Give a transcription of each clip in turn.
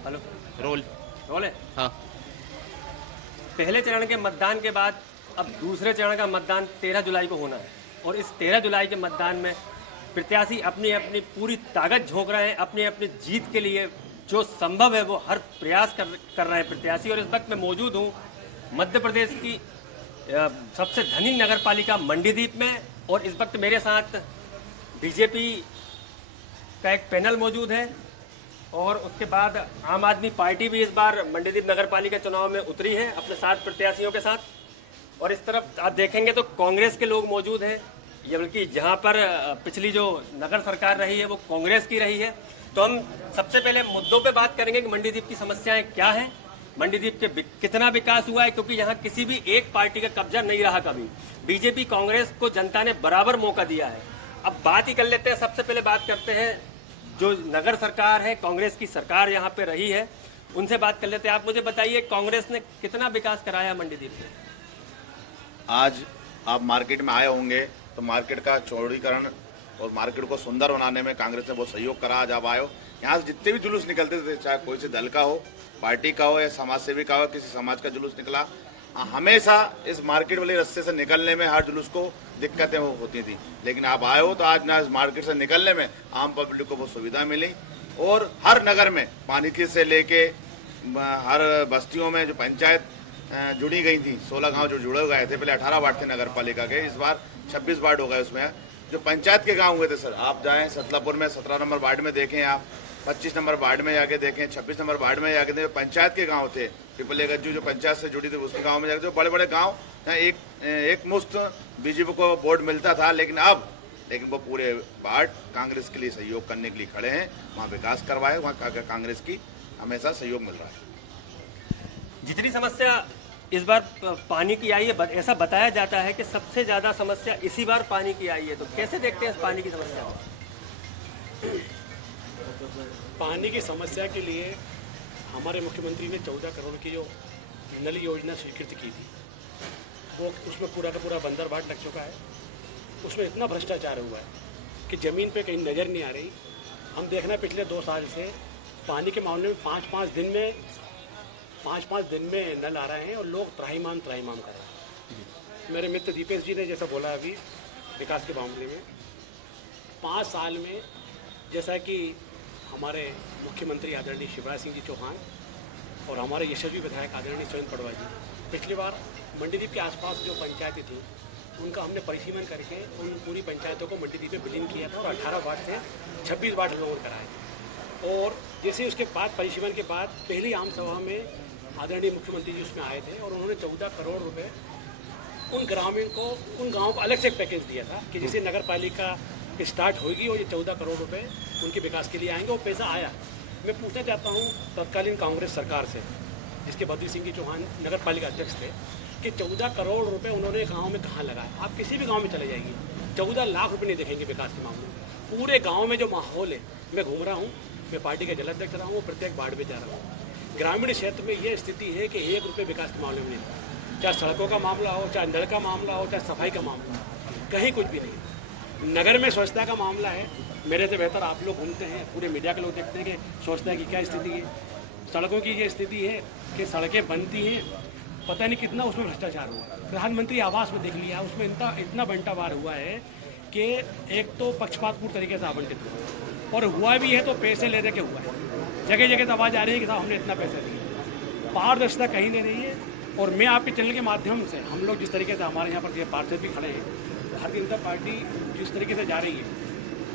Hello. Role. Role है। हाँ। पहले चरण के मतदान के बाद अब दूसरे चरण का मतदान 13 जुलाई को होना है और इस 13 जुलाई के मतदान में प्रत्याशी अपनी अपनी पूरी ताकत झोंक रहे हैं, अपनी अपनी जीत के लिए जो संभव है वो हर प्रयास कर रहे हैं प्रत्याशी। और इस वक्त मैं मौजूद हूँ मध्य प्रदेश की सबसे धनी नगर पालिका मंडीदीप में और इस वक्त मेरे साथ बीजेपी का एक पैनल मौजूद है और उसके बाद आम आदमी पार्टी भी इस बार मंडीदीप नगर पालिका चुनाव में उतरी है अपने 7 प्रत्याशियों के साथ। और इस तरफ आप देखेंगे तो कांग्रेस के लोग मौजूद हैं, ये बल्कि जहां पर पिछली जो नगर सरकार रही है वो कांग्रेस की रही है। तो हम सबसे पहले मुद्दों पे बात करेंगे कि मंडीदीप की समस्याएं क्या हैं, मंडीदीप के कितना विकास हुआ है, क्योंकि यहाँ किसी भी एक पार्टी का कब्जा नहीं रहा कभी। बीजेपी कांग्रेस को जनता ने बराबर मौका दिया है। अब बात ही कर लेते हैं, सबसे पहले बात करते हैं जो नगर सरकार है, कांग्रेस की सरकार यहाँ पे रही है, उनसे बात कर लेते हैं। आप मुझे बताइए कांग्रेस ने कितना विकास कराया मंडीदीप में? आज आप मार्केट में आए होंगे तो मार्केट का चौड़ीकरण और मार्केट को सुंदर बनाने में कांग्रेस ने बहुत सहयोग करा। आज आप आए हो, यहाँ से जितने भी जुलूस निकलते थे, चाहे कोई से दल का हो, पार्टी का हो या समाज सेवी का हो, किसी समाज का जुलूस निकला, हमेशा इस मार्केट वाले रास्ते से निकलने में हर जुलूस को दिक्कतें होती थी। लेकिन आप आए हो तो आज ना इस मार्केट से निकलने में आम पब्लिक को बहुत सुविधा मिली और हर नगर में पानी की से लेके हर बस्तियों में जो पंचायत जुड़ी गई थी, 16 गांव जो जुड़े गए थे, पहले 18 वार्ड थे नगर पालिका के, इस बार 26 वार्ड हो गए। उसमें जो पंचायत के गांव हुए थे सर, आप जाएं सतलापुर में 17 नंबर वार्ड में देखें, आप 25 नंबर वार्ड में जाके देखें, 26 नंबर वार्ड में जाके देखें, पंचायत के गांव थे, पिपले गज्जू जो पंचायत से जुड़ी थी उस गांव में जाके, जो बड़े बड़े गांव एक मुश्त बीजेपी को वोट मिलता था, लेकिन वो पूरे वार्ड कांग्रेस के लिए सहयोग करने के लिए खड़े हैं, वहाँ विकास करवाए, वहाँ कांग्रेस की हमेशा सहयोग मिल रहा है। जितनी समस्या इस बार पानी की आई है, ऐसा बताया जाता है कि सबसे ज्यादा समस्या इसी बार पानी की आई है, तो कैसे देखते हैं इस पानी की समस्या को? पानी की समस्या के लिए हमारे मुख्यमंत्री ने 14 करोड़ की जो नल योजना स्वीकृत की थी, वो उसमें पूरा का पूरा बंदर बाट लग चुका है। उसमें इतना भ्रष्टाचार हुआ है कि ज़मीन पे कहीं नज़र नहीं आ रही। हम देखना पिछले 2 साल से पानी के मामले में 5-5 दिन में नल आ रहे हैं और लोग त्राहिमाम कर रहे हैं। मेरे मित्र दीपेश जी ने जैसा बोला अभी विकास के मामले में 5 साल में, जैसा कि हमारे मुख्यमंत्री आदरणीय शिवराज सिंह जी चौहान और हमारे यशस्वी विधायक आदरणीय सुरेंद्र पटवा जी, पिछली बार मंडीदीप के आसपास जो पंचायतें थी उनका हमने परिसीमन करके उन पूरी पंचायतों को मंडीदीप में विलीन किया था और 18 वार्ड से 26 वार्ड लोगों ने कराए। और जैसे उसके बाद परिसीमन के बाद पहली आम सभा में आदरणीय मुख्यमंत्री जी उसमें आए थे और उन्होंने 14 करोड़ रुपए उन ग्रामीण को, उन गाँव को अलग से एक पैकेज दिया था कि जैसे नगर पालिका स्टार्ट होगी और ये 14 करोड़ रुपए उनके विकास के लिए आएंगे। वो पैसा आया। मैं पूछना चाहता हूँ तत्कालीन कांग्रेस सरकार से, जिसके बद्री सिंह जी चौहान नगर पालिका अध्यक्ष थे, कि 14 करोड़ रुपए उन्होंने गांव में कहाँ लगाए? आप किसी भी गांव में चले जाइए, 14 लाख रुपए नहीं देखेंगे विकास के मामले में। पूरे गाँव में जो माहौल है, मैं घूम रहा हूँ, मैं पार्टी का जलाध्यक्ष रहा हूँ, प्रत्येक वार्ड में जा रहा हूँ, ग्रामीण क्षेत्र में ये स्थिति है कि 1 रुपये विकास के मामले में नहीं, चाहे सड़कों का मामला हो, चाहे नल का मामला हो, चाहे सफाई का मामला हो, कहीं कुछ भी नहीं। नगर में स्वच्छता का मामला है, मेरे से बेहतर आप लोग घूमते हैं, पूरे मीडिया के लोग देखते हैं कि स्वच्छता की क्या स्थिति है। सड़कों की ये स्थिति है कि सड़कें बनती हैं, पता नहीं कितना उसमें भ्रष्टाचार हुआ। प्रधानमंत्री आवास में देख लिया, उसमें इतना बंटावार हुआ है कि एक तो पक्षपातपूर्ण तरीके से आवंटित हुआ और हुआ भी है तो पैसे ले दे के हुआ है। जगह जगह तो आवाज़ आ रही है कि साहब हमने इतना पैसा दिया, पारदर्शिता कहीं नहीं रही है। और मैं आपके चैनल के माध्यम से, हम लोग जिस तरीके से हमारे यहाँ पर पार्षद भी खड़े हैं, भारतीय जनता पार्टी जिस तरीके से जा रही है,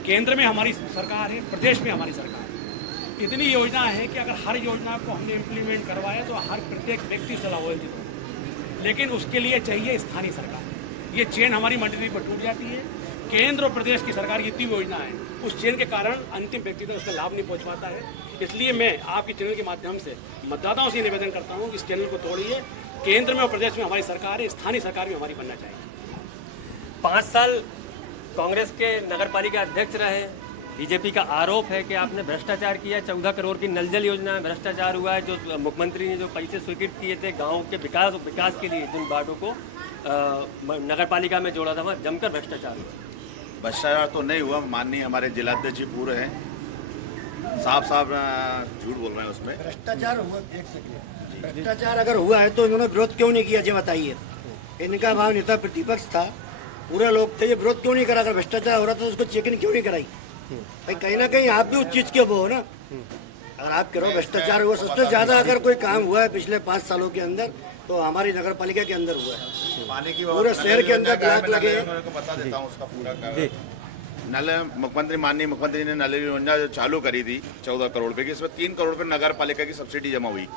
केंद्र में हमारी सरकार है, प्रदेश में हमारी सरकार है, इतनी योजना है कि अगर हर योजना को हमने इम्प्लीमेंट करवाए तो हर प्रत्येक व्यक्ति से लाभान्वित हो, लेकिन उसके लिए चाहिए स्थानीय सरकार। ये चेन हमारी मंडली पर टूट जाती है। केंद्र और प्रदेश की सरकार की इतनी योजना है, उस चेन के कारण अंतिम व्यक्ति तक उसका लाभ नहीं पहुंच पाता है। इसलिए मैं आपके चैनल के माध्यम से मतदाताओं से निवेदन करता हूं कि इस चैनल को तोड़िए। केंद्र में और प्रदेश में हमारी सरकार है, स्थानीय सरकार भी हमारी बनना चाहिए। 5 साल कांग्रेस के नगर पालिका अध्यक्ष रहे, बीजेपी का आरोप है कि आपने भ्रष्टाचार किया। 14 करोड़ की नल जल योजना में भ्रष्टाचार हुआ है। जो मुख्यमंत्री ने जो पैसे स्वीकृत किए थे गाँव के विकास के लिए, जिन वार्डों को नगर पालिका में जोड़ा था, वहाँ जमकर भ्रष्टाचार हुआ। भ्रष्टाचार तो नहीं हुआ, माननीय हमारे जिलाध्यक्ष जी पूरे हैं साफ साफ झूठ बोल रहे हैं उसमें। भ्रष्टाचार हुआ, एक सेकंड, भ्रष्टाचार अगर हुआ है तो इन्होंने विरोध क्यों नहीं किया, ये बताइए। इनका भाव नेता प्रतिपक्ष था, पूरे लोग थे, ये विरोध क्यों नहीं करा? अगर भ्रष्टाचार हो रहा था तो उसको चेकिंग क्यों नहीं कराई? भाई कहीं ना कहीं आप भी उस चीज के वो हो ना। अगर आप करो भ्रष्टाचार हुआ, सबसे ज्यादा अगर कोई काम हुआ है पिछले 5 सालों के अंदर तो हमारी नगर पालिका के अंदर हुआ है। पानी की पूरे शहर के अंदर ब्लॉक लगे हैं। मैं बता देता हूँ उसका पूरा नल मुख्यमंत्री माननीय मुख्यमंत्री ने नल योजना जो चालू करी थी 14 करोड़ रुपए की, इसमें 3 करोड़ रुपए नगर पालिका की सब्सिडी जमा हुई।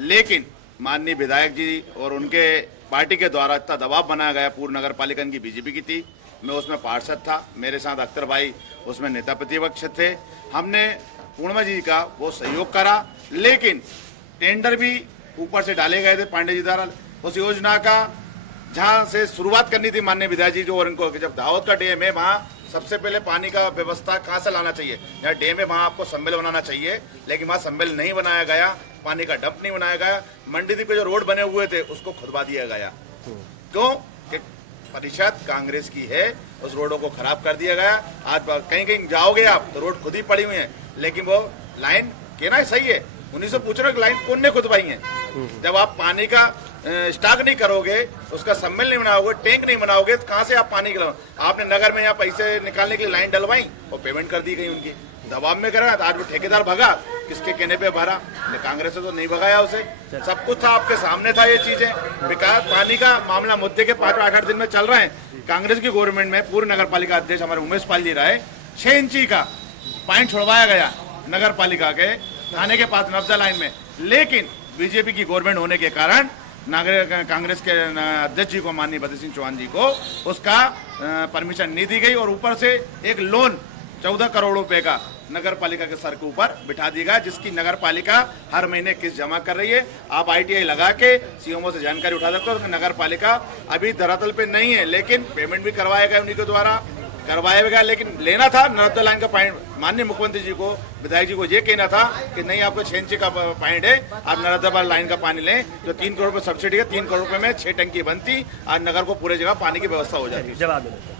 लेकिन माननीय विधायक जी और उनके पार्टी के द्वारा इतना दबाव बनाया गया, पूर्व नगर पालिका इनकी बीजेपी की थी, मैं उसमें पार्षद था, मेरे साथ अख्तर भाई उसमें नेता प्रतिपक्ष थे। हमने पूर्णिमा जी का वो सहयोग करा, लेकिन टेंडर भी ऊपर से डाले गए थे पांडे जी द्वारा। उस योजना का जहाँ से शुरुआत करनी थी माननीय विधायक जी जो, और इनको जब दाहोद का डैम है वहाँ सबसे पहले पानी का व्यवस्था कहाँ से लाना चाहिए, जहाँ डैम है वहाँ आपको सम्मेल बनाना चाहिए, लेकिन वहाँ सम्मेल नहीं बनाया गया, पानी का डंप नहीं बनाया गया। मंडीदीप पे जो रोड बने हुए थे उसको खुदवा दिया गया। क्यों? कि परिषद कांग्रेस की है, उस रोडों को खराब कर दिया गया। आज कहीं कहीं जाओगे आप तो रोड खुद ही पड़ी हुई है, लेकिन वो लाइन कहना सही है, उन्हीं से पूछ रहे लाइन कौन ने खुदवाई है। जब आप पानी का स्टॉक नहीं करोगे, उसका सम्मेल नहीं बनाओगे, टैंक नहीं बनाओगे, तो कहाँ से आप पानी खिलाओ? आपने नगर में यहाँ पैसे निकालने के लिए लाइन डलवाई और पेमेंट कर दी गई उनकी, दबाव में करा। आज वो ठेकेदार भगा, किसके कहने पे भरा? कांग्रेस ने तो नहीं भगाया उसे, सब कुछ था आपके सामने था। ये चीजें विकास पानी का मामला मुद्दे के 5-8 दिन में चल रहे हैं। कांग्रेस की गवर्नमेंट में पूर्व नगर पालिका अध्यक्ष हमारे उमेश पाल जी रहे, 6 इंची का पानी छुड़वाया गया नगर पालिका के थाने के पास नब्जा लाइन में, लेकिन बीजेपी की गवर्नमेंट होने के कारण कांग्रेस के अध्यक्ष जी को, माननीय भगत सिंह चौहान जी को, उसका परमिशन नहीं दी गई और ऊपर से एक लोन 14 करोड़ रुपए का नगर पालिका के सर के ऊपर बिठा दी गया, जिसकी नगर पालिका हर महीने किस्त जमा कर रही है। आप ITI लगा के सीएमओ से जानकारी उठा सकते हो। नगर पालिका अभी धरातल पे नहीं है, लेकिन पेमेंट भी करवाया गया उन्हीं के द्वारा, करवाया गया। लेकिन लेना था नर्मदा लाइन का पॉइंट, माननीय मुख्यमंत्री जी को, विधायक जी को ये कहना था कि नहीं, आपको 6 इंच का पॉइंट है, आप नर्मदा लाइन का पानी लें। जो 3 करोड़ रुपए सब्सिडी है, 3 करोड़ रुपए में 6 टंकी बनती, आज नगर को पूरे जगह पानी की व्यवस्था हो जाती। जवाब दें।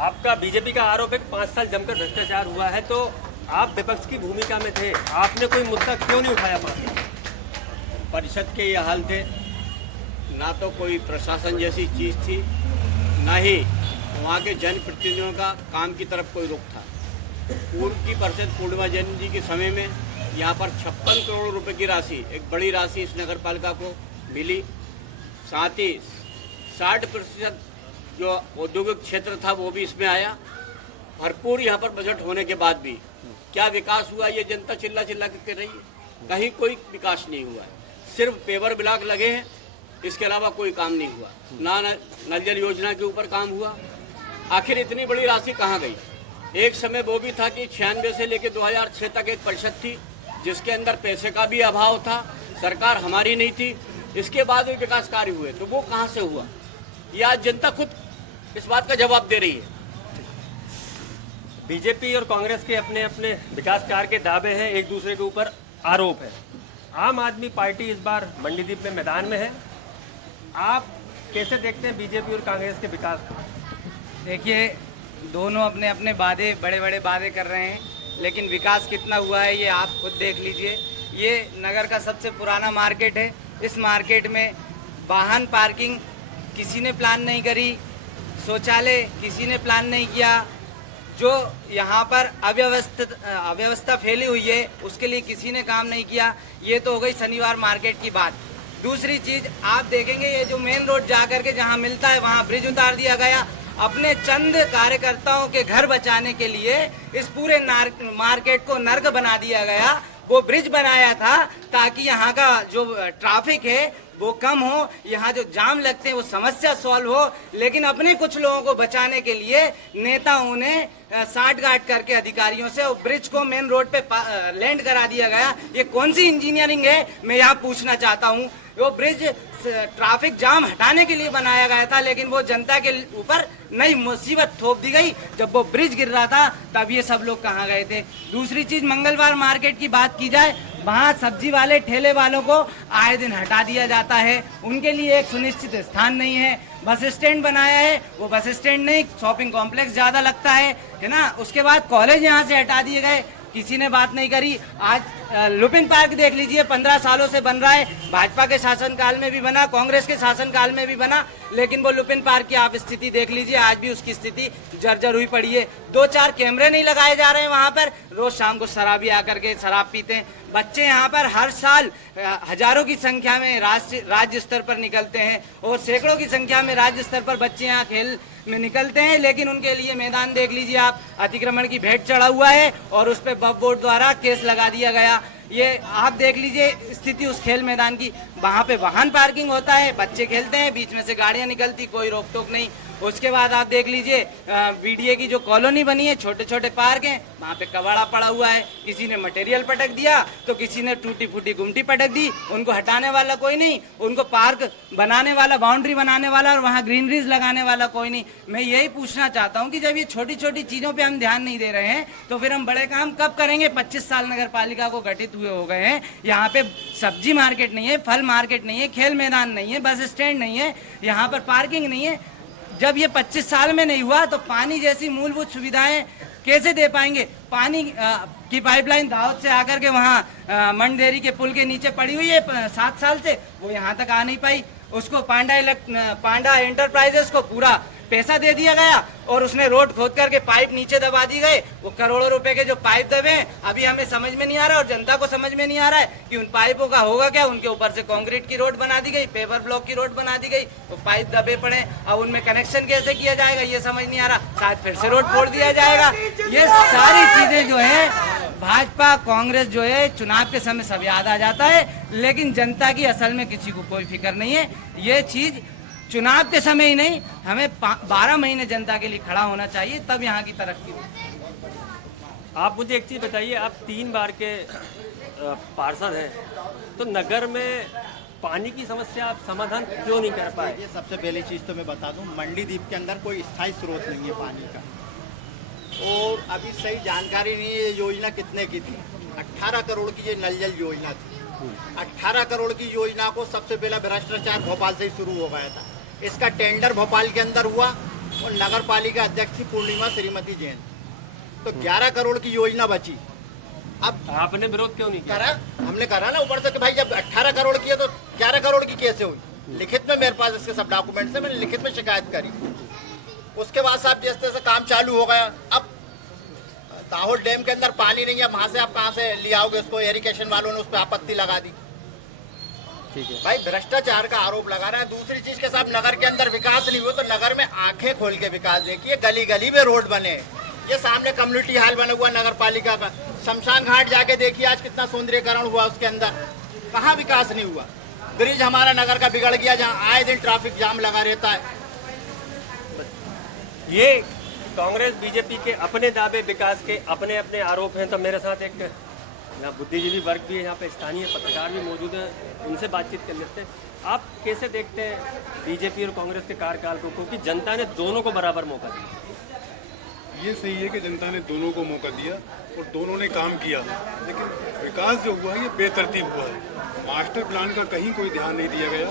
आपका बीजेपी का आरोप है कि 5 साल जमकर भ्रष्टाचार हुआ है, तो आप विपक्ष की भूमिका में थे, आपने कोई मुद्दा क्यों नहीं उठाया? 5 साल परिषद के ये हाल थे, ना तो कोई प्रशासन जैसी चीज़ थी, ना ही वहाँ के जनप्रतिनिधियों का काम की तरफ कोई रुख था। पूर्व की परिषद पूर्णिमा जैन जी के समय में यहाँ पर 56 करोड़ रुपए की राशि, एक बड़ी राशि इस नगर पालिका को मिली। साथ ही 60% जो औद्योगिक क्षेत्र था वो भी इसमें आया। भरपूर यहाँ पर बजट होने के बाद भी क्या विकास हुआ, ये जनता चिल्ला चिल्ला के कह रही है। कहीं कोई विकास नहीं हुआ है, सिर्फ पेवर ब्लॉक लगे हैं, इसके अलावा कोई काम नहीं हुआ। ना नल जल योजना के ऊपर काम हुआ। आखिर इतनी बड़ी राशि कहाँ गई? एक समय वो भी था कि 96 से लेकर 2006 तक एक परिषद थी जिसके अंदर पैसे का भी अभाव था, सरकार हमारी नहीं थी, इसके बाद भी विकास कार्य हुए, तो वो कहाँ से हुआ? ये आज जनता खुद इस बात का जवाब दे रही है। बीजेपी और कांग्रेस के अपने अपने विकास कार्य के दावे हैं, एक दूसरे के ऊपर आरोप है। आम आदमी पार्टी इस बार मंडीदीप में मैदान में है, आप कैसे देखते हैं बीजेपी और कांग्रेस के विकास को? देखिए, दोनों अपने अपने वादे, बड़े बड़े वादे कर रहे हैं, लेकिन विकास कितना हुआ है ये आप खुद देख लीजिए। ये नगर का सबसे पुराना मार्केट है। इस मार्केट में वाहन पार्किंग किसी ने प्लान नहीं करी, शौचालय किसी ने प्लान नहीं किया, जो यहाँ पर अव्यवस्था फैली हुई है उसके लिए किसी ने काम नहीं किया। ये तो हो गई शनिवार मार्केट की बात। दूसरी चीज़ आप देखेंगे, ये जो मेन रोड जा करके जहाँ मिलता है वहाँ ब्रिज उतार दिया गया। अपने चंद कार्यकर्ताओं के घर बचाने के लिए इस पूरे मार्केट को नर्क बना दिया गया। वो ब्रिज बनाया था ताकि यहाँ का जो ट्रैफिक है वो कम हो, यहाँ जो जाम लगते हैं वो समस्या सॉल्व हो। लेकिन अपने कुछ लोगों को बचाने के लिए नेताओं ने साठगांठ करके अधिकारियों से ब्रिज को मेन रोड पे लैंड करा दिया गया। ये कौन सी इंजीनियरिंग है, मैं यहाँ पूछना चाहता हूँ। वो ब्रिज ट्रैफिक जाम हटाने के लिए बनाया गया था, लेकिन वो जनता के ऊपर नई मुसीबत थोप दी गई। जब वो ब्रिज गिर रहा था तब ये सब लोग कहाँ गए थे? दूसरी चीज, मंगलवार मार्केट की बात की जाए, वहाँ सब्जी वाले ठेले वालों को आए दिन हटा दिया जाता है, उनके लिए एक सुनिश्चित स्थान नहीं है। बस स्टैंड बनाया है, वो बस स्टैंड नहीं, शॉपिंग कॉम्प्लेक्स ज्यादा लगता है ना। उसके बाद कॉलेज यहाँ से हटा दिए गए, किसी ने बात नहीं करी। आज लुपिन पार्क देख लीजिए, 15 सालों से बन रहा है, भाजपा के शासनकाल में भी बना, कांग्रेस के शासनकाल में भी बना, लेकिन वो लुपिन पार्क की आप स्थिति देख लीजिए, आज भी उसकी स्थिति जर्जर हुई पड़ी है। 2-4 कैमरे नहीं लगाए जा रहे हैं वहां पर, रोज शाम को शराबी आकर के शराब पीते हैं। बच्चे यहाँ पर हर साल हजारों की संख्या में राज्य स्तर पर निकलते हैं और सैकड़ों की संख्या में राज्य स्तर पर बच्चे यहाँ खेल में निकलते हैं, लेकिन उनके लिए मैदान देख लीजिए आप, अतिक्रमण की भेंट चढ़ा हुआ है और उस पर वक्फ बोर्ड द्वारा केस लगा दिया गया। ये आप देख लीजिए स्थिति उस खेल मैदान की, वहाँ पे वाहन पार्किंग होता है, बच्चे खेलते हैं, बीच में से गाड़ियाँ निकलती, कोई रोक टोक नहीं। उसके बाद आप देख लीजिए बीडीए की जो कॉलोनी बनी है, छोटे छोटे पार्क हैं, वहाँ पे कबाड़ा पड़ा हुआ है, किसी ने मटेरियल पटक दिया तो किसी ने टूटी फूटी गुमटी पटक दी, उनको हटाने वाला कोई नहीं, उनको पार्क बनाने वाला, बाउंड्री बनाने वाला और वहाँ ग्रीनरीज लगाने वाला कोई नहीं। मैं यही पूछना चाहता हूँ कि जब ये छोटी छोटी चीज़ों पर हम ध्यान नहीं दे रहे हैं तो फिर हम बड़े काम कब करेंगे? 25 साल नगर पालिका को गठित हुए हो गए हैं, यहाँ पे सब्जी मार्केट नहीं है, फल मार्केट नहीं है, खेल मैदान नहीं है, बस स्टैंड नहीं है, यहाँ पर पार्किंग नहीं है। जब ये 25 साल में नहीं हुआ तो पानी जैसी मूलभूत सुविधाएं कैसे दे पाएंगे? पानी की पाइपलाइन दाहोद से आकर के वहाँ मंडेरी के पुल के नीचे पड़ी हुई है 7 साल से, वो यहाँ तक आ नहीं पाई। उसको पांडा एंटरप्राइजेस को पूरा पैसा दे दिया गया और उसने रोड खोद करके पाइप नीचे दबा दी गए। वो करोड़ों रुपए के जो पाइप दबे हैं, अभी हमें समझ में नहीं आ रहा और जनता को समझ में नहीं आ रहा है कि उन पाइपों का होगा क्या। उनके ऊपर से कंक्रीट की रोड बना दी गई, पेपर ब्लॉक की रोड बना दी गई, तो पाइप दबे पड़े, अब उनमें कनेक्शन कैसे किया जाएगा ये समझ नहीं आ रहा, शायद फिर से रोड फोड़ दिया जाएगा। ये सारी चीजें जो है भाजपा कांग्रेस जो है चुनाव के समय सब याद आ जाता है, लेकिन जनता की असल में किसी को कोई फिक्र नहीं है। ये चीज चुनाव के समय ही नहीं, हमें 12 महीने जनता के लिए खड़ा होना चाहिए, तब यहाँ की तरक्की होगी। आप मुझे एक चीज़ बताइए, आप 3 बार के पार्षद हैं, तो नगर में पानी की समस्या आप समाधान क्यों नहीं कर पाए? ये सबसे पहली चीज़ तो मैं बता दूं, मंडी द्वीप के अंदर कोई स्थायी स्रोत नहीं है पानी का, और अभी सही जानकारी नहीं है ये योजना कितने की थी। 18 करोड़ की ये नल जल योजना थी। 18 करोड़ की योजना को सबसे पहला भ्रष्टाचार भोपाल से ही शुरू हो गया था। इसका टेंडर भोपाल के अंदर हुआ और नगर पालिका अध्यक्ष थी पूर्णिमा श्रीमती जैन, तो 11 करोड़ की योजना बची। अब आपने विरोध क्यों नहीं किया? करा, हमने करा ना ऊपर से कि भाई जब 18 करोड़ की है तो 11 करोड़ की कैसे हुई। लिखित में मेरे पास इसके सब डॉक्यूमेंट्स है, मैंने लिखित में शिकायत करी। उसके बाद साहब जैसे तैसे काम चालू हो गया। अब दाहोद डैम के अंदर पानी नहीं है, वहां से आप कहाँ से ले आओगे उसको? इरिगेशन वालों ने उस पर आपत्ति लगा दी। ठीक है भाई भ्रष्टाचार का आरोप लगा रहा है। दूसरी चीज के साथ नगर के अंदर विकास नहीं हुआ तो नगर में आंखें खोल के विकास देखिए, गली गली में रोड बने, ये सामने कम्युनिटी हॉल बना हुआ नगर पालिका का, शमशान घाट जाके देखिए आज कितना सौंदर्यकरण हुआ उसके अंदर, कहाँ विकास नहीं हुआ। ब्रिज हमारा नगर का बिगड़ गया जहाँ आए दिन ट्रैफिक जाम लगा रहता है। ये कांग्रेस बीजेपी के अपने दावे विकास के अपने अपने आरोप हैं। तो मेरे साथ एक यहाँ बुद्धिजीवी वर्ग भी है, यहाँ पे स्थानीय पत्रकार भी मौजूद हैं, उनसे बातचीत कर लेते हैं। आप कैसे देखते हैं बीजेपी और कांग्रेस के कार्यकाल को, क्योंकि जनता ने दोनों को बराबर मौका दिया? ये सही है कि जनता ने दोनों को मौका दिया और दोनों ने काम किया, लेकिन विकास जो हुआ है ये बेतरतीब हुआ है। मास्टर प्लान का कहीं कोई ध्यान नहीं दिया गया।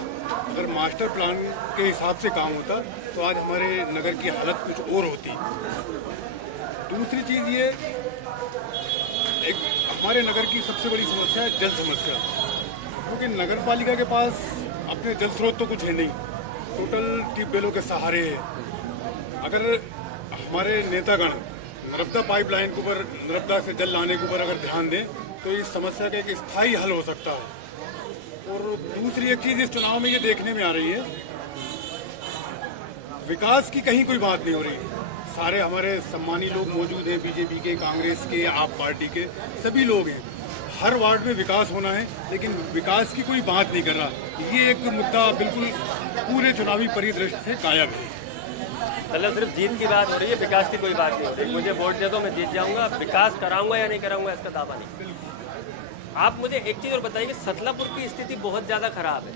अगर मास्टर प्लान के हिसाब से काम होता तो आज हमारे नगर की हालत कुछ और होती। दूसरी चीज़ ये, एक हमारे नगर की सबसे बड़ी समस्या है जल समस्या, क्योंकि नगर पालिका के पास अपने जल स्रोत तो कुछ है नहीं, टोटल ट्यूबवेलों के सहारे है। अगर हमारे नेतागण नर्मदा पाइपलाइन के ऊपर, नर्मदा से जल लाने के ऊपर अगर ध्यान दें तो इस समस्या का एक स्थायी हल हो सकता है। और दूसरी एक चीज़ इस चुनाव में ये देखने में आ रही है, विकास की कहीं कोई बात नहीं हो रही। सारे हमारे सम्मानी लोग मौजूद हैं, बीजेपी के, कांग्रेस के, आप पार्टी के, सभी लोग हैं। हर वार्ड में विकास होना है, लेकिन विकास की कोई बात नहीं कर रहा। ये एक मुद्दा बिल्कुल पूरे चुनावी परिदृश्य से गायब है। मतलब सिर्फ जीत की बात हो रही है, विकास की कोई बात नहीं हो रही। मुझे वोट दे दो, मैं जीत जाऊंगा, विकास कराऊंगा या नहीं कराऊंगा इसका दावा नहीं। आप मुझे एक चीज़ और बताइए कि सतलापुर की स्थिति बहुत ज़्यादा खराब है।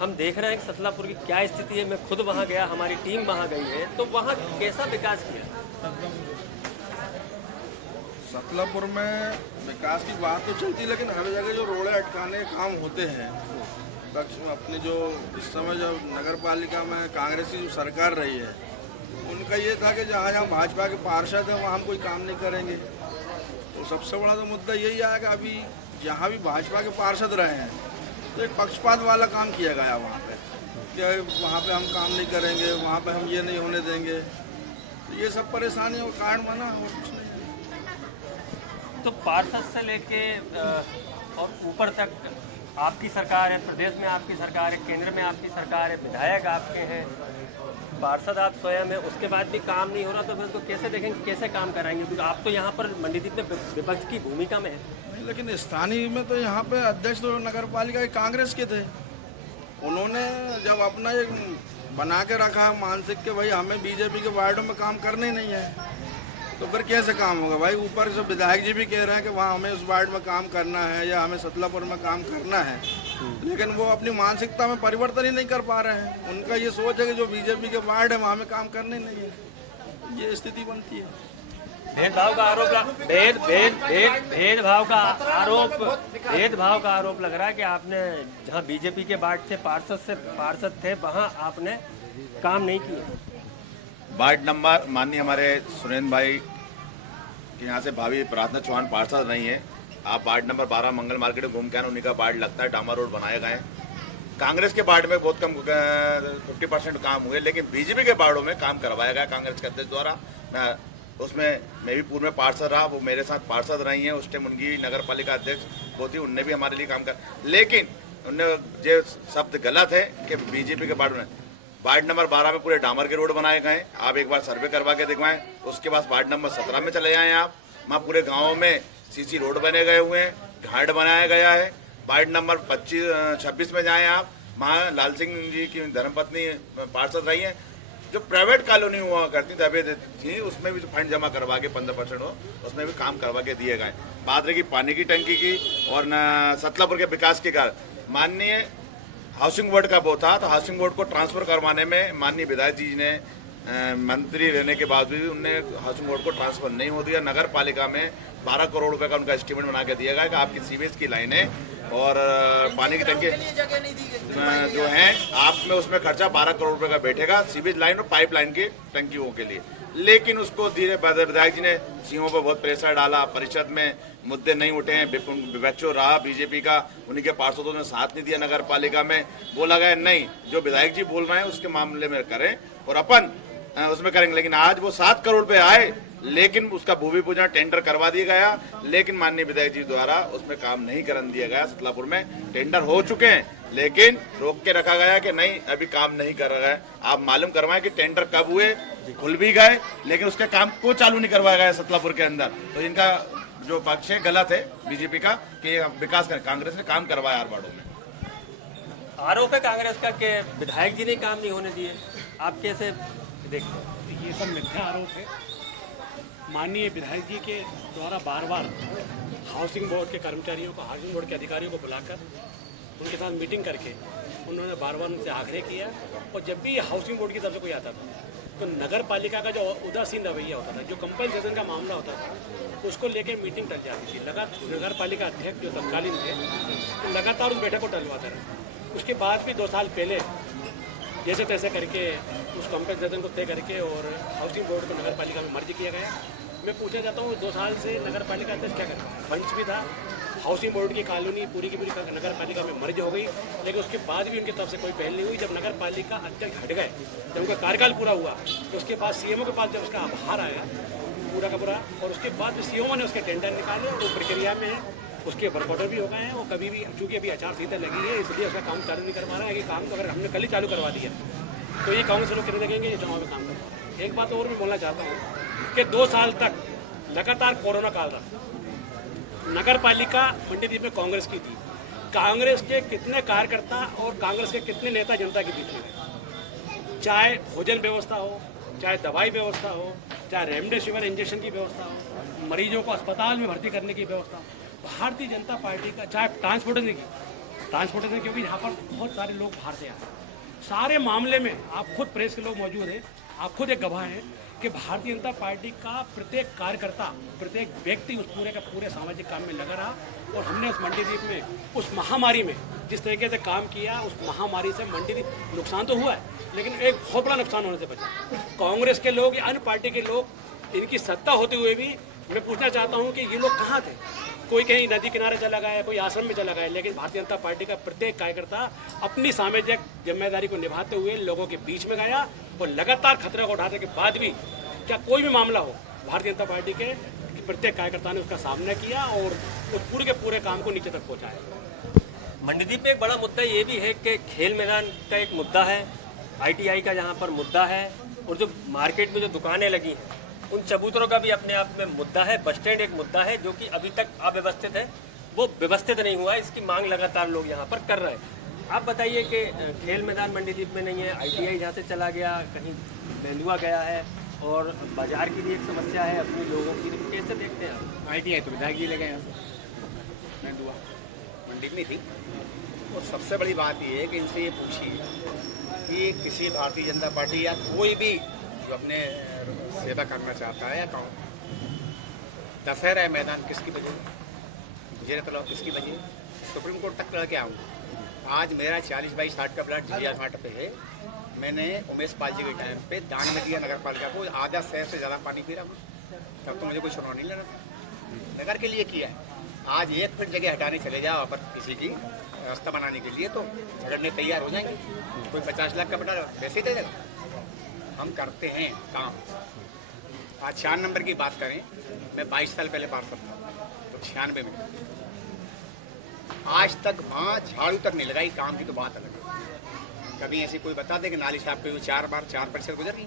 हम देख रहे हैं कि सतलापुर की क्या स्थिति है। मैं खुद वहाँ गया, हमारी टीम वहाँ गई है, तो वहाँ कैसा विकास किया? सतलापुर में विकास की बात तो चलती, लेकिन हर जगह जो रोड़े अटकाने काम होते हैं पक्ष में अपनी, जो इस समय जो नगर पालिका में कांग्रेस की जो सरकार रही है, उनका ये था कि जहाँ जहाँ भाजपा के पार्षद हैं वहाँ हम कोई काम नहीं करेंगे। तो सबसे बड़ा तो मुद्दा यही आया कि अभी जहाँ भी भाजपा के पार्षद रहे हैं तो एक पक्षपात वाला काम किया गया वहाँ पे कि वहाँ पे हम काम नहीं करेंगे, वहाँ पे हम ये नहीं होने देंगे। तो ये सब परेशानियों का कारण बना और कुछ नहीं। तो पार्षद से लेके और ऊपर तक आपकी सरकार है, प्रदेश में आपकी सरकार है, केंद्र में आपकी सरकार है, विधायक आपके हैं, पार्षद आप स्वयं है, उसके बाद भी काम नहीं हो रहा तो फिर उसको कैसे देखेंगे, कैसे काम कराएंगे? क्योंकि आप तो यहाँ पर मंडीदीप में विपक्ष की भूमिका में है। नहीं, लेकिन स्थानीय में तो यहाँ पे अध्यक्ष तो नगर पालिका के कांग्रेस के थे। उन्होंने जब अपना एक बना के रखा है मानसिक के भाई हमें बीजेपी के वार्डों में काम करना ही नहीं है, तो फिर कैसे काम होगा भाई? ऊपर से विधायक जी भी कह रहे हैं कि वहाँ हमें उस वार्ड में काम करना है या हमें सतलापुर में काम करना है, लेकिन वो अपनी मानसिकता में परिवर्तन ही नहीं कर पा रहे हैं। उनका ये सोच है कि जो बीजेपी के वार्ड है वहाँ हमें काम करना ही नहीं है। ये स्थिति बनती है। भेदभाव का आरोप लग रहा है कि आपने जहां बीजेपी के वार्ड थे, पार्षद थे, वहां आपने काम नहीं किया। वार्ड नंबर माननीय हमारे सुरेंद्र भाई के यहाँ से भाभी प्रार्थना चौहान पार्षद नहीं है। आप वार्ड नंबर 12 मंगल मार्केट में घूम के आए, उन्हीं का वार्ड लगता है, डामर रोड बनाए गए। कांग्रेस के वार्ड में बहुत कम 50% काम हुए, लेकिन बीजेपी के वार्डों में काम करवाया गया कांग्रेस के अध्यक्ष द्वारा। मैं भी पूर्व में पार्षद रहा, वो मेरे साथ पार्षद रही हैं। उस टाइम उनकी नगर पालिका अध्यक्ष होती, उनने भी हमारे लिए काम कर, लेकिन उनने ये शब्द गलत है कि बीजेपी के वार्ड नंबर 12 में पूरे डामर के रोड बनाए गए। आप एक बार सर्वे करवा के दिखवाएं। उसके बाद वार्ड नंबर 17 में चले जाएं आप, वहाँ पूरे गाँव में सीसी रोड बने गए हुए हैं, घाट बनाया गया है। वार्ड नंबर 26 में जाएं आप, वहाँ लाल सिंह जी की धर्मपत्नी पार्षद रही हैं। जो प्राइवेट कॉलोनी हुआ करती थी उसमें भी फंड जमा करवा के 15% हो, उसमें भी काम करवा के दिए गए। बात रही पानी की टंकी की और सतलापुर के विकास के कारण माननीय हाउसिंग बोर्ड का वो था, तो हाउसिंग बोर्ड को ट्रांसफर करवाने में माननीय विधायक जी ने मंत्री रहने के बाद भी उनने हाउसिंग बोर्ड को ट्रांसफर नहीं हो दिया। नगर पालिका में 12 करोड़ रुपए का उनका एस्टीमेट बना के दिया गया कि आपकी सीवेज की लाइनें और पानी की टंकी जो है आप में उसमें खर्चा 12 करोड़ रुपए का बैठेगा, सीवेज लाइन और पाइप लाइन की टंकियों के लिए। लेकिन उसको धीरे विधायक जी ने सीओ पर बहुत प्रेशर डाला, परिषद में मुद्दे नहीं उठे हैं, विपक्ष रहा बीजेपी का, उन्हीं के पार्षदों ने साथ नहीं दिया। नगर पालिका में बोला गया नहीं, जो विधायक जी बोल रहे हैं उसके मामले में करें और अपन उसमें करेंगे। लेकिन आज वो 7 करोड़ रुपए आए, लेकिन उसका भूमि पूजन टेंडर करवा दिया गया, लेकिन माननीय विधायक जी द्वारा उसमें काम नहीं करने दिया गया। सतलापुर में टेंडर हो चुके हैं, लेकिन रोक के रखा गया कि नहीं अभी काम नहीं कर रहा है। आप मालूम करवाएं कि टेंडर कब हुए, खुल भी गए, लेकिन उसके काम को चालू नहीं करवाया गया सतलापुर के अंदर। तो इनका जो पक्ष है गलत है बीजेपी का कि विकास कर, कांग्रेस ने काम करवाया हर वार्डों में। आरोप है कांग्रेस का कि विधायक जी ने काम नहीं होने दिए, आप कैसे देखते हैं? ये सब मिथ्या आरोप है। माननीय विधायक जी के द्वारा बार बार हाउसिंग बोर्ड के कर्मचारियों को, हाउसिंग बोर्ड के अधिकारियों को बुलाकर उनके साथ मीटिंग करके उन्होंने बार बार उनसे आग्रह किया। और जब भी हाउसिंग बोर्ड की तरफ से कोई आता था तो नगर पालिका का जो उदासीन रवैया होता था, जो कंपनसेशन का मामला होता था, उसको लेकर मीटिंग टल जाती थी। नगर पालिका अध्यक्ष जो तत्कालीन थे तो लगातार उस बैठक को टलवाता रहा। उसके बाद भी 2 साल पहले जैसे तैसे करके उस कंपनसेशन को तय करके और हाउसिंग बोर्ड को नगर पालिका में मर्ज किया गया। मैं पूछना चाहता हूँ 2 साल से नगर पालिका अध्यक्ष क्या कर, फंड्स भी था, हाउसिंग बोर्ड की कॉलोनी पूरी की पूरी नगर पालिका में मर्ज हो गई, लेकिन उसके बाद भी उनकी तरफ से कोई पहल नहीं हुई। जब नगर पालिका अध्यक्ष हट गए, जब उनका कार्यकाल पूरा हुआ, तो उसके बाद सीएमओ के पास जब उसका आभार आया पूरा का पूरा, और उसके बाद सीएमओ ने उसके टेंडर निकाले और वो प्रक्रिया में है, उसके वर्क ऑर्डर भी हो गए हैं। वो कभी भी, चूँकि अभी आचार संहिता लगी है इसलिए उसका काम चालू नहीं करवा रहा है। कि काम तो अगर हमने कल ही चालू करवा दिया तो ये कांग्रेस लोग कहने लगेंगे ये चुनाव में काम करें। एक बात और मैं बोलना चाहता हूँ कि 2 साल तक लगातार कोरोना काल रहा, नगर पालिका मंडीदीप में कांग्रेस की थी। कांग्रेस के कितने कार्यकर्ता और कांग्रेस के कितने नेता जनता के बीच में, चाहे भोजन व्यवस्था हो, चाहे दवाई व्यवस्था हो, चाहे रेमडेसिविर इंजेक्शन की व्यवस्था हो, मरीजों को अस्पताल में भर्ती करने की व्यवस्था हो, भारतीय जनता पार्टी का, चाहे ट्रांसपोर्टेशन क्योंकि यहाँ पर बहुत सारे लोग बाहर से आए, सारे मामले में आप खुद प्रेस के लोग मौजूद हैं, आप खुद एक गवाह हैं कि भारतीय जनता पार्टी का प्रत्येक कार्यकर्ता, प्रत्येक व्यक्ति उस पूरे का पूरे सामाजिक काम में लगा रहा। और हमने उस मंडीदीप में उस महामारी में जिस तरीके से काम किया, उस महामारी से मंडीदीप नुकसान तो हुआ है, लेकिन एक बहुत बड़ा नुकसान होने से बचा। कांग्रेस के लोग या अन्य पार्टी के लोग, इनकी सत्ता होते हुए भी मैं पूछना चाहता हूँ कि ये लोग कहाँ थे? कोई कहीं नदी किनारे चला गया, कोई आश्रम में चला गया, लेकिन भारतीय जनता पार्टी का प्रत्येक कार्यकर्ता अपनी सामाजिक जिम्मेदारी को निभाते हुए लोगों के बीच में गया और लगातार खतरे को उठाने के बाद भी क्या कोई भी मामला हो, भारतीय जनता पार्टी के प्रत्येक कार्यकर्ता ने उसका सामना किया और उस पूरे के पूरे काम को नीचे तक पहुँचाया। मंडीदीप में एक बड़ा मुद्दा ये भी है कि खेल मैदान का एक मुद्दा है, ITI का यहाँ पर मुद्दा है, और जो मार्केट में जो दुकानें लगी हैं उन चबूतरों का भी अपने आप में मुद्दा है। बस स्टैंड एक मुद्दा है जो कि अभी तक अव्यवस्थित है, वो व्यवस्थित नहीं हुआ है। इसकी मांग लगातार लोग यहाँ पर कर रहे हैं। आप बताइए कि खेल मैदान मंडीदीप में नहीं है, ITI यहाँ से चला गया, कहीं बेलुआ गया है, और बाजार की भी एक समस्या है अपनी लोगों की, तो कैसे देखते हैं आप? ITI तो विधायक जी ले गए यहाँ से, मैं दुआ मंडी में थी। और सबसे बड़ी बात ये है कि इनसे ये पूछिए कि किसी भारतीय जनता पार्टी या कोई भी जो अपने सेवा करना चाहता है या कौन, दशहरा मैदान किसकी वजह, मुझे तलाब किसकी वजह, सुप्रीम कोर्ट तक लड़ के आऊँगा। आज मेरा 40/60 का प्लाट GR मार्ट पे है। मैंने उमेश पाल जी के टाइम पे दान में दिया नगर पालिका को, आधा शहर से ज़्यादा पानी पी रहा हूँ, तब तो मुझे कोई चुनाव नहीं लड़ा था। नगर के लिए किया है। आज 1 फीट जगह हटाने चले जाओ पर किसी की रास्ता बनाने के लिए तो झगड़ने तैयार हो जाएंगे। कोई 50 लाख का बड़ा वैसे ही दे देगा। हम करते हैं काम। आज 4 नंबर की बात करें, मैं 22 साल पहले पार्षद था तो 96 में, आज तक वहाँ झाड़ू तक नहीं लगाई। काम की तो बात अलग है। कभी ऐसी कोई बता दे कि नाली साहब पे 4% गुजर गई,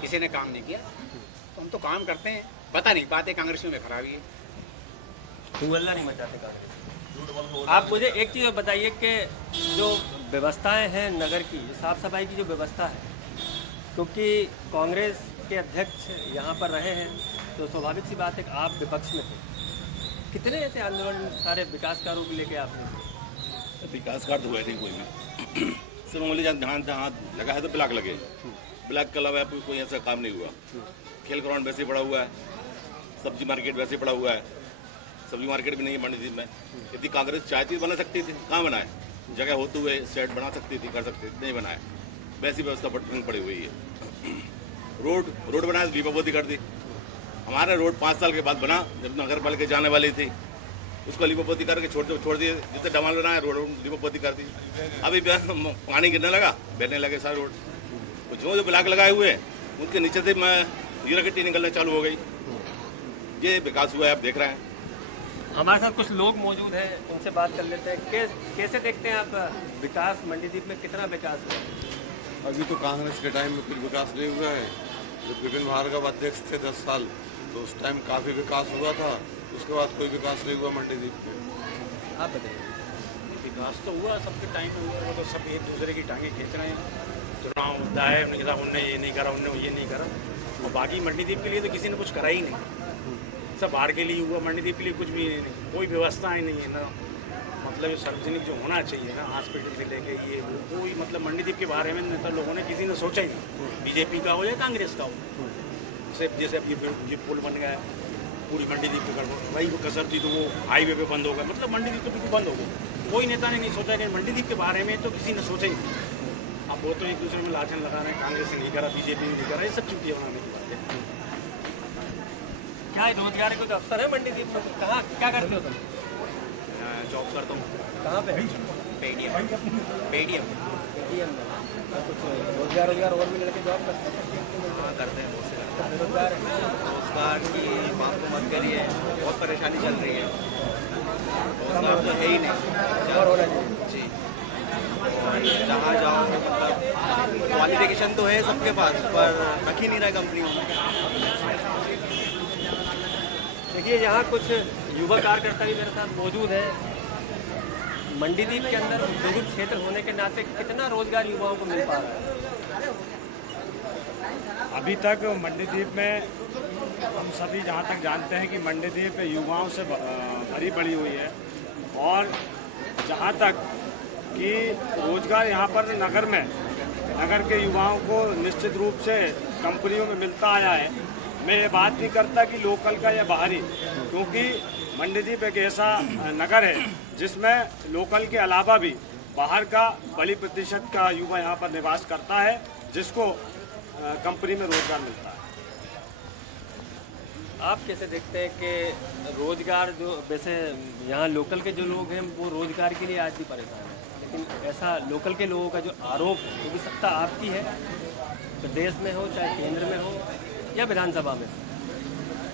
किसी ने काम नहीं किया। तो हम तो काम करते हैं। पता नहीं बातें कांग्रेसियों में खराबी है, हल्ला नहीं मचाते कांग्रेस। आप मुझे एक चीज़ बताइए कि जो व्यवस्थाएं हैं नगर की, साफ सफाई की जो व्यवस्था है, क्योंकि कांग्रेस के अध्यक्ष यहाँ पर रहे हैं तो स्वाभाविक सी बात है कि आप विपक्ष में थे। कितने ऐसे आंदोलन सारे विकास कार्यों को लेके आपने? विकास कार्य तो हुआ नहीं कोई भी, सिर्फ उंगली जहाँ जहाँ लगा है तो ब्लॉक लगे, ब्लॉक के अलावा कोई ऐसा काम नहीं हुआ। खेल ग्राउंड वैसे ही पड़ा हुआ है, सब्जी मार्केट वैसे ही पड़ा हुआ है, सब्जी मार्केट भी नहीं है मंडीदीप में। यदि कांग्रेस चाहती बना सकती थी, कहाँ बनाए? जगह होते हुए सेट बना सकती थी, कर सकती थी, नहीं बनाए। वैसी व्यवस्था पड़ी हुई है। रोड बनाए तो लीपापोती कर दी। हमारा रोड 5 साल के बाद बना, जब नगर पालिका जाने वाली थी उसको लीपापोती करके छोड़ दिए। जितने डमाल बनाए रोड लीपापोती कर दी। अभी पानी गिरने लगा, बहने लगे सारे रोड। तो जो ब्लॉक लगाए हुए उनके नीचे से हीरा गिट्टी निकलना चालू हो गई। ये विकास हुआ है, आप देख रहे हैं। हमारे साथ कुछ लोग मौजूद हैं, उनसे बात कर लेते हैं। कैसे देखते हैं आप विकास मंडीदीप में, कितना विकास हुआ? अभी तो कांग्रेस के टाइम में कुछ विकास नहीं हुआ है। जब विपिन भार्गव अध्यक्ष थे 10 साल, तो उस टाइम काफ़ी विकास हुआ था। उसके बाद कोई विकास नहीं हुआ मंडीदीप में। आप बताइए। विकास तो हुआ, सबके टाइम में हुआ। वो तो सब एक दूसरे की टांगे खींच रहे हैं। चुनाव मुद्दा है, उन्होंने कहा उनने ये नहीं करा, उनने ये नहीं करा। और बाकी मंडीदीप के लिए तो किसी ने कुछ करा ही नहीं। सब बाहर के लिए हुआ, मंडीदीप के लिए कुछ भी नहीं। कोई व्यवस्थाएं नहीं है ना, मतलब सार्वजनिक जो होना चाहिए ना, हॉस्पिटल से लेके ये कोई, मतलब मंडीदीप के बारे में नेता लोगों ने किसी ने सोचा ही नहीं। बीजेपी का हो या कांग्रेस का हो। जैसे अब ये पुल बन गया, पूरी मंडीदीप पे गड़बड़, वही वो कसर थी तो वो हाईवे पे बंद हो गया। मतलब मंडीदीप तो बिल्कुल बंद हो गई। कोई नेता ने नहीं सोचा कि मंडीदीप के बारे में, तो किसी ने सोचा ही नहीं। अब वो तो एक दूसरे में लाछन लगा रहे हैं, कांग्रेस ने नहीं करा, बीजेपी ने नहीं करा, ये सब चुटिया बनाने की बात है। क्या रोजगार के अवसर है मंडीदीप में? कहाँ क्या करते हो तुम? जॉब करता हूँ। कहाँ पे? पेटीएम में। कुछ रोजगार और भी लड़के जॉब करते हैं? हाँ करते हैं, बहुत से बेरोजगार है। रोजगार की बात तो मत करिए, बहुत परेशानी चल रही है। रोजगार तो है ही नहीं और होना चाहिए जी। जहाँ जाओ मतलब क्वालिफिकेशन तो है सबके पास, पर रख ही नहीं रहा कंपनियों में। देखिए, यहाँ कुछ युवा कार्यकर्ता भी मेरे साथ मौजूद है। मंडीदीप के अंदर औद्योगिक क्षेत्र होने के नाते कितना रोजगार युवाओं को मिल पा रहा है? अभी तक मंडीदीप में हम सभी जहाँ तक जानते हैं कि मंडीदीप युवाओं से भरी पड़ी हुई है। और जहाँ तक कि रोजगार यहाँ पर नगर में, नगर के युवाओं को निश्चित रूप से कंपनियों में मिलता आया है। मैं ये बात नहीं करता कि लोकल का या बाहरी, क्योंकि मंडीदीप एक ऐसा नगर है जिसमें लोकल के अलावा भी बाहर का बड़ी प्रतिशत का युवा यहाँ पर निवास करता है, जिसको कंपनी में रोजगार मिलता है। आप कैसे देखते हैं कि रोजगार जो वैसे यहाँ लोकल के जो लोग हैं वो रोजगार के लिए आज भी परेशान हैं, लेकिन ऐसा लोकल के लोगों का जो आरोप है, क्योंकि सत्ता आपकी है, प्रदेश में हो चाहे केंद्र में हो या विधानसभा में,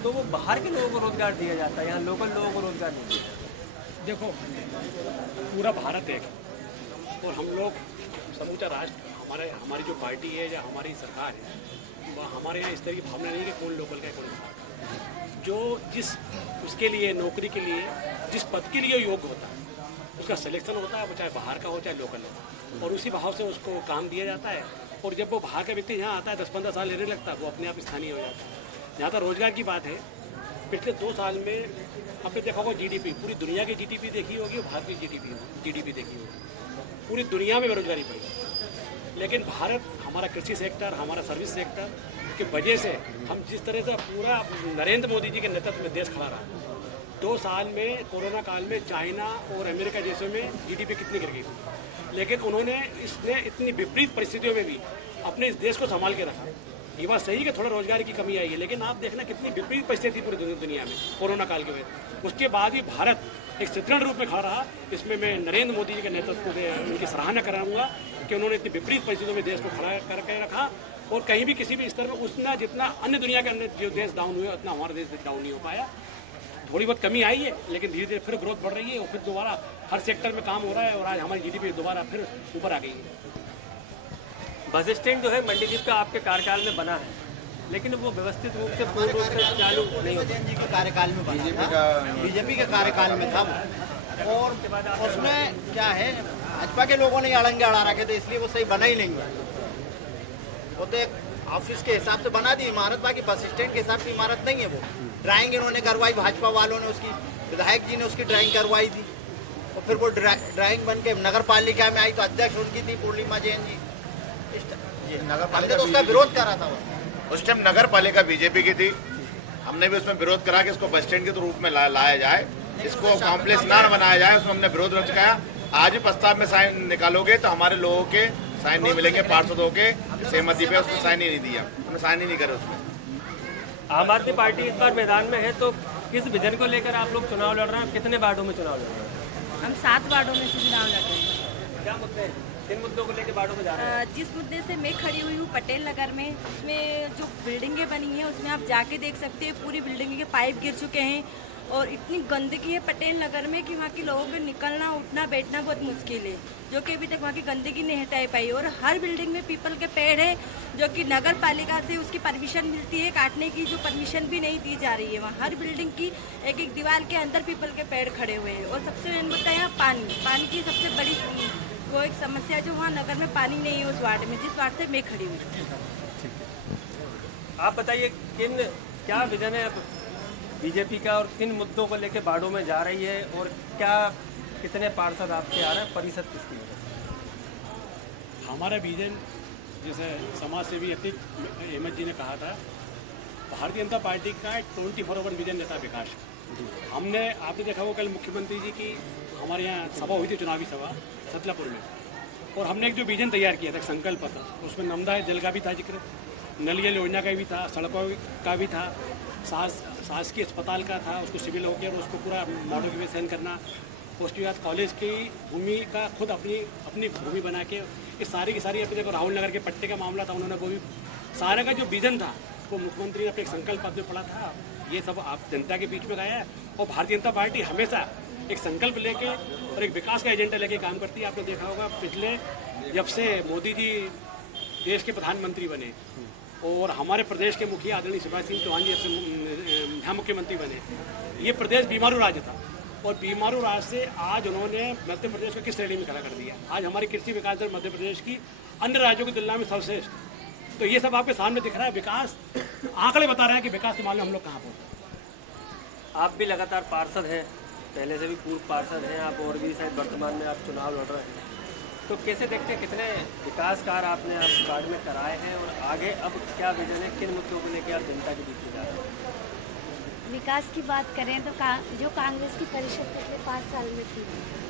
तो वो बाहर के लोगों को रोजगार दिया जाता है, यहाँ लोकल लोगों को रोजगार नहीं दिया जाता। देखो, पूरा भारत एक है और हम लोग समूचा राष्ट्र, हमारी जो पार्टी है या हमारी सरकार है, वह हमारे यहाँ इस तरह की भावना नहीं है कि कौन लोकल का है कौन बाहर का। जो जिस उसके लिए नौकरी के लिए जिस पद के लिए योग्य होता है उसका सिलेक्शन होता है, वो चाहे बाहर का हो चाहे लोकल हो, और उसी भाव से उसको काम दिया जाता है। और जब वो बाहर का व्यक्ति यहाँ आता है 10-15 साल रहने लगता है, वो अपने आप स्थानीय हो जाता है। जहाँ तक रोजगार की बात है, पिछले 2 साल में आपने देखा होगा जीडीपी, पूरी दुनिया की जीडीपी देखी होगी और भारत की जीडीपी देखी होगी, पूरी दुनिया में बेरोजगारी बढ़ी। लेकिन भारत, हमारा कृषि सेक्टर, हमारा सर्विस सेक्टर की वजह से हम जिस तरह से पूरा नरेंद्र मोदी जी के नेतृत्व में देश खड़ा रहा। 2 साल में कोरोना काल में चाइना और अमेरिका जैसे में जीडीपी कितनी गिर गई थी, लेकिन उन्होंने इसने इतनी विपरीत परिस्थितियों में भी अपने इस देश को संभाल के रखा। ये बात सही कि थोड़ा रोजगार की कमी आई है, लेकिन आप देखना कितनी विपरीत परिस्थिति पूरी दुनिया में कोरोना काल के वजह। उसके बाद भी भारत एक सुदृढ़ रूप में खड़ा रहा। इसमें मैं नरेंद्र मोदी जी के नेतृत्व में उनकी सराहना कराऊंगा कि उन्होंने इतनी विपरीत परिस्थितियों में देश को खड़ा करके रखा, और कहीं भी किसी भी स्तर में उतना जितना अन्य दुनिया के अन्य जो देश डाउन हुए उतना हमारा देश डाउन नहीं हो पाया। थोड़ी बहुत कमी आई है, लेकिन धीरे धीरे फिर ग्रोथ बढ़ रही है और फिर दोबारा हर सेक्टर में काम हो रहा है और आज हमारी जीडीपी दोबारा फिर ऊपर आ गई है। बस स्टैंड जो है मंडीदीप का आपके कार्यकाल में बना है, लेकिन वो व्यवस्थित रूप से पूर्ण रूप से चालू नहीं हो। जी के कार्यकाल में बना था, बीजेपी के कार्यकाल में था वो, और उसमें क्या है, भाजपा के लोगों ने अड़ंगे अड़ा रखे थे, इसलिए वो सही बना ही नहीं है। वो तो एक ऑफिस के हिसाब से बना दी इमारत, बाकी बस स्टैंड के हिसाब से इमारत नहीं है। वो ड्राइंग इन्होंने करवाई, भाजपा वालों ने उसकी, विधायक जी ने उसकी ड्राइंग करवाई थी, और फिर वो ड्राइंग बन के नगर पालिका में आई तो अध्यक्ष उनकी थी पूर्णिमा जैन जी। नगर पालिका तो उसका विरोध करा था उस टाइम नगर पालिका बीजेपी की थी। हमने भी उसमें विरोध करा कि इसको बस स्टैंड के रूप में लाया जाए, इसको कॉम्प्लेक्स ना बनाया जाए, उसमें हमने विरोध रचाया। आज भी प्रस्ताव में साइन निकालोगे तो हमारे लोगों के साइन नहीं मिलेंगे, पार्षदों के सहमति पे उसमें साइन ही नहीं दिया, हमने साइन ही नहीं करे उसमें। आम आदमी पार्टी इस बार मैदान में है, तो किस विजन को लेकर आप लोग चुनाव लड़ रहे हैं? कितने वार्डों में चुनाव लड़ रहे हैं? हम 7 वार्डों में से चुनाव लड़ रहे हैं। क्या मुद्दे हैं? किन मुद्दों को लेकर वार्डों में जा रहे हैं? जिस मुद्दे से मैं खड़ी हुई हूँ पटेल नगर में, उसमें जो बिल्डिंगें बनी हैं उसमें आप जाके देख सकते हैं, पूरी बिल्डिंग के पाइप गिर चुके हैं और इतनी गंदगी है पटेल नगर में कि वहाँ के लोगों को निकलना उठना बैठना बहुत मुश्किल है, जो कि अभी तक वहाँ की गंदगी नहीं हटाई पाई। और हर बिल्डिंग में पीपल के पेड़ है, जो कि नगर पालिका से उसकी परमिशन मिलती है काटने की, जो परमिशन भी नहीं दी जा रही है। वहाँ हर बिल्डिंग की एक एक दीवार के अंदर पीपल के पेड़ खड़े हुए हैं। और सबसे मेन मुद्दा है पानी की सबसे बड़ी वो एक समस्या, जो वहाँ नगर में पानी नहीं है उस वार्ड में, जिस वार्ड से मैं खड़ी हुई। आप बताइए क्या विजन है अब बीजेपी का, और किन मुद्दों को लेकर वार्डों में जा रही है, और क्या कितने पार्षद आपके आ रहे हैं, परिषद किसकी है? हमारा विजन, जैसे समाज सेवी अतीक अहमद जी ने कहा था, भारतीय जनता पार्टी का 24/7 विजन नेता विकास। हमने, आपने देखा वो कल मुख्यमंत्री जी की हमारे यहाँ सभा हुई थी, चुनावी सभा सतलापुर में, और हमने एक जो विजन तैयार किया था, संकल्प था, उसमें नर्मदा जल का भी था जिक्र, नल जल योजना का भी था, सड़कों का भी था, शासकीय अस्पताल का था, उसको सिविल हो गया और उसको पूरा मॉडल में साइन करना, उसके बाद कॉलेज की भूमि का खुद अपनी भूमि बना के, ये सारी की सारी, अपने देखो राहुल नगर के पट्टे का मामला था, उन्होंने वो भी सारे का जो विजन था वो मुख्यमंत्री ने अपने एक संकल्प पत्र में पढ़ा था, ये सब आप जनता के बीच में गया है। और भारतीय जनता पार्टी हमेशा एक संकल्प लेके और एक विकास का एजेंडा लेके काम करती है। आपने देखा होगा पिछले, जब से मोदी जी देश के प्रधानमंत्री बने और हमारे प्रदेश के मुखिया आदरणीय शिवराज सिंह चौहान जी यहाँ मुख्यमंत्री बने, ये प्रदेश बीमारू राज्य था, और बीमारू राज्य से आज उन्होंने मध्य प्रदेश को किस श्रेणी में खड़ा कर दिया। आज हमारी कृषि विकास दर मध्य प्रदेश की अन्य राज्यों की तुलना में सर्वश्रेष्ठ। तो ये सब आपके सामने दिख रहा है, विकास आंकड़े बता रहे हैं कि विकास के मामले में हम लोग कहाँ पहुँचे। आप भी लगातार पार्षद हैं, पहले से भी पूर्व पार्षद हैं आप, और भी शायद वर्तमान में आप चुनाव लड़ रहे हैं, तो कैसे देखते हैं कितने विकास कार्य आपने आप वार्ड में कराए हैं, और आगे अब क्या विजन है, किन मुद्दों को लेकर आप जनता के बीच में जा रहे हैं? विकास की बात करें तो जो कांग्रेस की परिषद पिछले 5 साल में थी,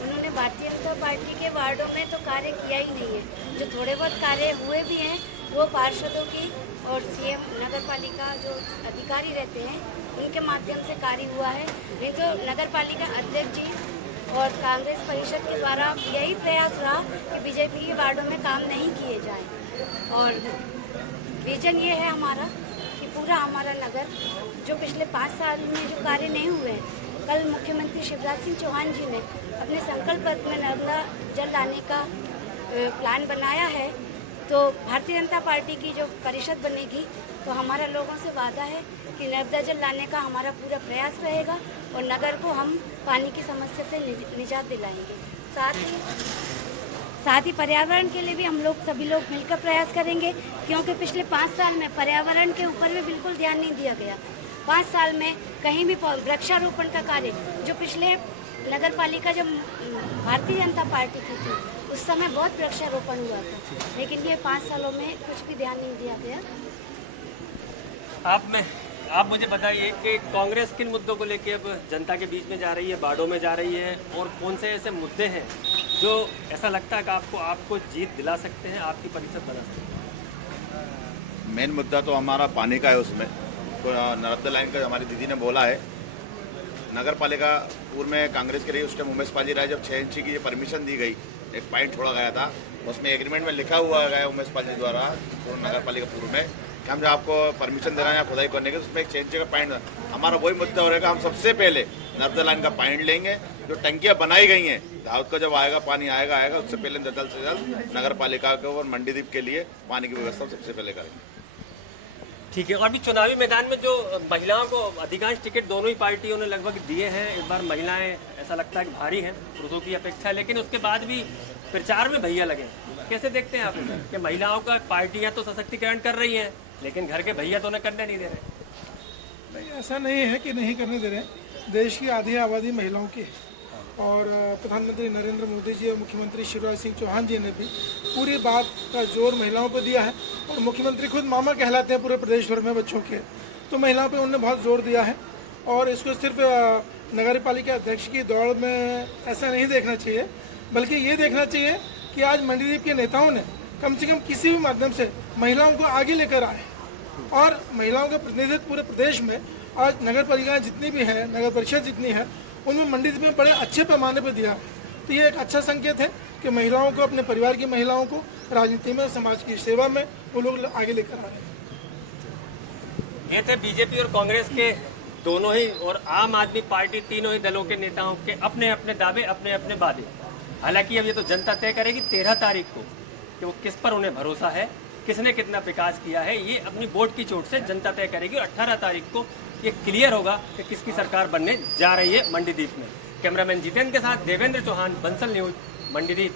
उन्होंने भारतीय जनता पार्टी के वार्डों में तो कार्य किया ही नहीं है। जो थोड़े बहुत कार्य हुए भी हैं वो पार्षदों की और सीएम नगर पालिका जो अधिकारी रहते हैं उनके माध्यम से कार्य हुआ है। नहीं तो नगर पालिका अध्यक्ष जी और कांग्रेस परिषद के द्वारा यही प्रयास रहा कि बीजेपी के वार्डों में काम नहीं किए जाएं। और विजन ये है हमारा कि पूरा हमारा नगर जो पिछले 5 साल में जो कार्य नहीं हुए हैं, कल मुख्यमंत्री शिवराज सिंह चौहान जी ने अपने संकल्प पत्र में नर्मदा जल लाने का प्लान बनाया है। तो भारतीय जनता पार्टी की जो परिषद बनेगी तो हमारा लोगों से वादा है कि नर्मदा जल लाने का हमारा पूरा प्रयास रहेगा और नगर को हम पानी की समस्या से निजात दिलाएंगे। साथ ही पर्यावरण के लिए भी हम लोग सभी लोग मिलकर प्रयास करेंगे, क्योंकि पिछले 5 साल में पर्यावरण के ऊपर भी बिल्कुल ध्यान नहीं दिया गया। 5 साल में कहीं भी वृक्षारोपण का कार्य जो पिछले नगर पालिका जब भारतीय जनता पार्टी की थी उस समय बहुत वृक्षारोपण हुआ था, लेकिन ये 5 सालों में कुछ भी ध्यान नहीं दिया गया। आप मुझे बताइए कि कांग्रेस किन मुद्दों को लेके अब जनता के बीच में जा रही है, बाड़ों में जा रही है, और कौन से ऐसे मुद्दे हैं जो ऐसा लगता है कि आपको जीत दिला सकते हैं, आपकी परिषद बना सकते हैं? मेन मुद्दा तो हमारा पानी का है। उसमें तो नर्मदा लाइन का हमारी दीदी ने बोला है, नगर पालिका पूर्व में कांग्रेस के रही, उस टाइम उमेश पाल जी रहे, जब 6 इंची की परमिशन दी गई, एक पॉइंट छोड़ा गया था, उसमें एग्रीमेंट में लिखा हुआ गया उमेश पाल जी द्वारा तो नगर पालिका पूर्व में कि हम जो आपको परमिशन दे रहे हैं खुदाई करने के, तो उसमें एक 6 इंची का पॉइंट, हमारा वही मुद्दा हो रहेगा। हम सबसे पहले नर्मदा लाइन का पॉइंट लेंगे, जो टंकियाँ बनाई गई हैं, दाऊद का जब आएगा पानी आएगा उससे पहले जल्द से जल्द नगर पालिका को और मंडीदीप के लिए पानी की व्यवस्था सबसे पहले करेंगे। ठीक है। और अभी चुनावी मैदान में जो महिलाओं को अधिकांश टिकट दोनों ही पार्टियों ने लगभग दिए हैं, इस बार महिलाएं ऐसा लगता है कि भारी हैं पुरुषों की अपेक्षा, लेकिन उसके बाद भी प्रचार में भैया लगे। कैसे देखते हैं आप कि महिलाओं का पार्टियां तो सशक्तिकरण कर रही हैं, लेकिन घर के भैया तो उन्हें करने नहीं दे रहे? नहीं, ऐसा नहीं है कि नहीं करने दे रहे। देश की आधी आबादी महिलाओं की है और प्रधानमंत्री नरेंद्र मोदी जी और मुख्यमंत्री शिवराज सिंह चौहान जी ने भी पूरी बात का जोर महिलाओं पर दिया है। और मुख्यमंत्री खुद मामा कहलाते हैं पूरे प्रदेश भर में बच्चों के, तो महिलाओं पे उन्होंने बहुत जोर दिया है। और इसको सिर्फ नगर पालिका अध्यक्ष की दौड़ में ऐसा नहीं देखना चाहिए, बल्कि ये देखना चाहिए कि आज मंडीदीप के नेताओं ने कम से कम किसी भी माध्यम से महिलाओं को आगे लेकर आए और महिलाओं का प्रतिनिधित्व पूरे प्रदेश में आज नगर पालिकाएँ जितनी भी हैं, नगर परिषद जितनी है, उनमें मंडीदीप में बड़े अच्छे पैमाने पर दिया। तो ये एक अच्छा संकेत है कि महिलाओं को, अपने परिवार की महिलाओं को राजनीति में, समाज की सेवा में वो लोग आगे लेकर आ रहे हैं। ये थे बीजेपी और कांग्रेस के दोनों ही और आम आदमी पार्टी, तीनों ही दलों के नेताओं के अपने अपने दावे, अपने अपने वादे। हालांकि अब ये तो जनता तय करेगी 13 तारीख को कि वो किस पर उन्हें भरोसा है, किसने कितना विकास किया है, ये अपनी वोट की चोट से जनता तय करेगी। और 18 तारीख को ये क्लियर होगा कि किसकी सरकार बनने जा रही है मंडीदीप में। कैमरामैन जितेंद्र के साथ देवेंद्र चौहान, बंसल न्यूज, मंडीदीप।